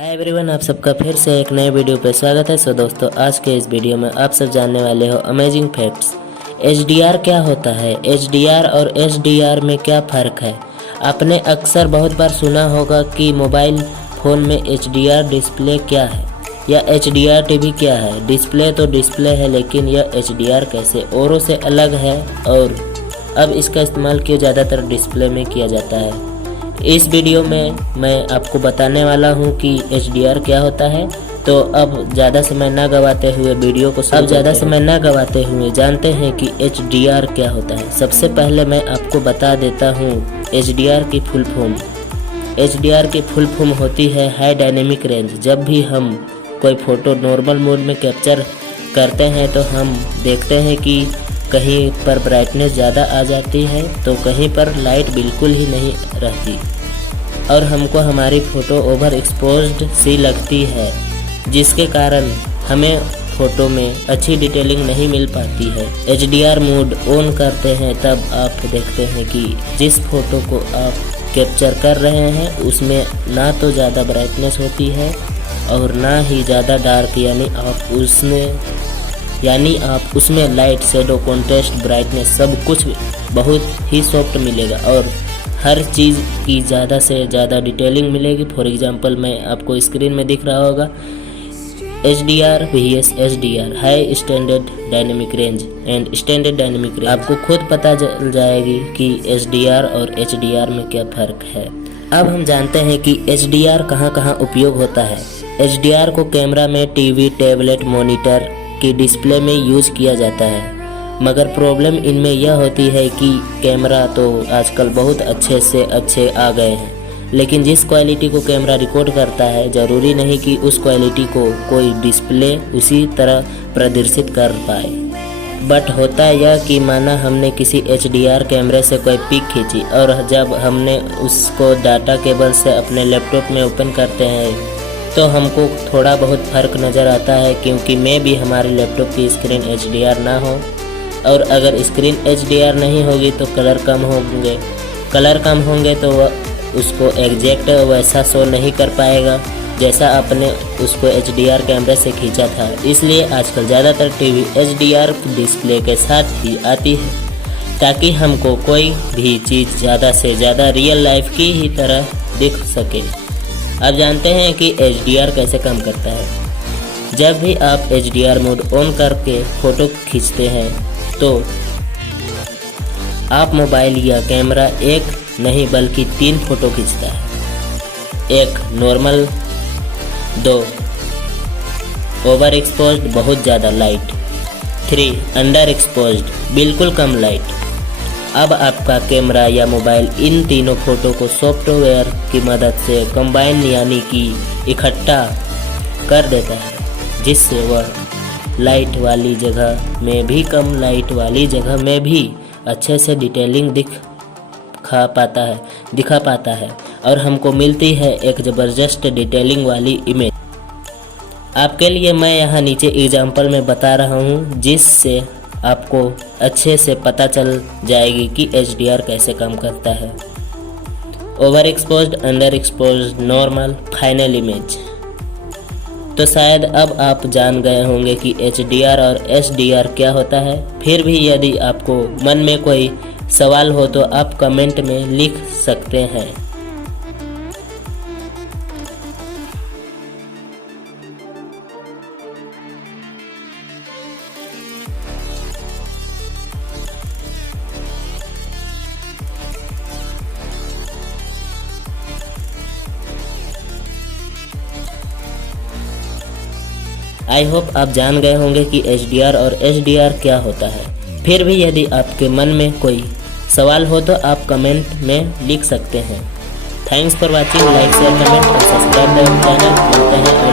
Hi everyone, आप सबका फिर से एक नए वीडियो पे स्वागत है। सो दोस्तों, आज के इस वीडियो में आप सब जानने वाले हो अमेजिंग फैक्ट्स। HDR क्या होता है, HDR और SDR में क्या फ़र्क है। आपने अक्सर बहुत बार सुना होगा कि मोबाइल फ़ोन में HDR डिस्प्ले क्या है या HDR टीवी क्या है। डिस्प्ले तो डिस्प्ले है, लेकिन यह HDR कैसे औरों से अलग है और अब इसका इस्तेमाल क्यों ज़्यादातर डिस्प्ले में किया जाता है। इस वीडियो में मैं आपको बताने वाला हूं कि HDR क्या होता है। तो अब ज़्यादा समय ना गवाते हुए जानते हैं कि HDR क्या होता है। सबसे पहले मैं आपको बता देता हूं HDR की फुल फॉर्म। HDR की फुल फॉर्म होती है हाई डायनेमिक रेंज। जब भी हम कोई फ़ोटो नॉर्मल मोड में कैप्चर करते हैं तो हम देखते हैं कि कहीं पर ब्राइटनेस ज़्यादा आ जाती है तो कहीं पर लाइट बिल्कुल ही नहीं रहती और हमको हमारी फ़ोटो ओवर एक्सपोज्ड सी लगती है, जिसके कारण हमें फ़ोटो में अच्छी डिटेलिंग नहीं मिल पाती है। HDR मोड ऑन करते हैं तब आप देखते हैं कि जिस फ़ोटो को आप कैप्चर कर रहे हैं उसमें ना तो ज़्यादा ब्राइटनेस होती है और ना ही ज़्यादा डार्क, यानी आप उसमें लाइट, शेडो, कॉन्ट्रास्ट, ब्राइटनेस सब कुछ बहुत ही सॉफ्ट मिलेगा और हर चीज़ की ज़्यादा से ज़्यादा डिटेलिंग मिलेगी। फॉर एग्जांपल मैं आपको स्क्रीन में दिख रहा होगा HDR vs SDR, high standard dynamic range and standard dynamic range. आपको खुद पता चल जाएगी कि SDR और HDR में क्या फ़र्क है। अब हम जानते हैं कि HDR कहाँ कहाँ उपयोग होता है। HDR को कैमरा में, टीवी, टैबलेट, मॉनिटर की डिस्प्ले में यूज़ किया जाता है, मगर प्रॉब्लम इनमें यह होती है कि कैमरा तो आजकल बहुत अच्छे आ गए हैं, लेकिन जिस क्वालिटी को कैमरा रिकॉर्ड करता है ज़रूरी नहीं कि उस क्वालिटी को कोई डिस्प्ले उसी तरह प्रदर्शित कर पाए। बट होता यह कि माना हमने किसी HDR कैमरे से कोई पिक खींची और जब हमने उसको डाटा केबल से अपने लैपटॉप में ओपन करते हैं तो हमको थोड़ा बहुत फ़र्क नज़र आता है, क्योंकि मैं भी हमारे लैपटॉप की स्क्रीन HDR ना हो और अगर स्क्रीन HDR नहीं होगी तो कलर कम होंगे तो वह उसको एग्जैक्ट वैसा शो नहीं कर पाएगा जैसा आपने उसको HDR कैमरे से खींचा था। इसलिए आजकल ज़्यादातर टीवी HDR डिस्प्ले के साथ ही आती है ताकि हमको कोई भी चीज़ ज़्यादा से ज़्यादा रियल लाइफ की ही तरह दिख सके। अब जानते हैं कि HDR कैसे काम करता है। जब भी आप HDR मोड ऑन करके फ़ोटो खींचते हैं तो आप मोबाइल या कैमरा एक नहीं बल्कि 3 फ़ोटो खींचता है। 1 नॉर्मल, 2 ओवर एक्सपोज्ड बहुत ज़्यादा लाइट, 3 अंडर एक्सपोज्ड बिल्कुल कम लाइट। अब आपका कैमरा या मोबाइल इन तीनों फ़ोटो को सॉफ्टवेयर की मदद से कंबाइन यानी कि इकट्ठा कर देता है, जिससे वह लाइट वाली जगह में भी, कम लाइट वाली जगह में भी अच्छे से डिटेलिंग दिखा पाता है और हमको मिलती है एक ज़बरदस्त डिटेलिंग वाली इमेज। आपके लिए मैं यहाँ नीचे एग्जाम्पल में बता रहा हूँ, जिससे आपको अच्छे से पता चल जाएगी कि HDR कैसे काम करता है। Over exposed, under exposed, normal, final image. तो शायद अब आप जान गए होंगे कि HDR और SDR क्या होता है। फिर भी यदि आपको मन में कोई सवाल हो तो आप कमेंट में लिख सकते हैं। आई होप आप जान गए होंगे कि HDR और SDR क्या होता है। फिर भी यदि आपके मन में कोई सवाल हो तो आप कमेंट में लिख सकते हैं। Thanks for watching. Like, share, comment और सब्सक्राइब चैनल। मिलते हैं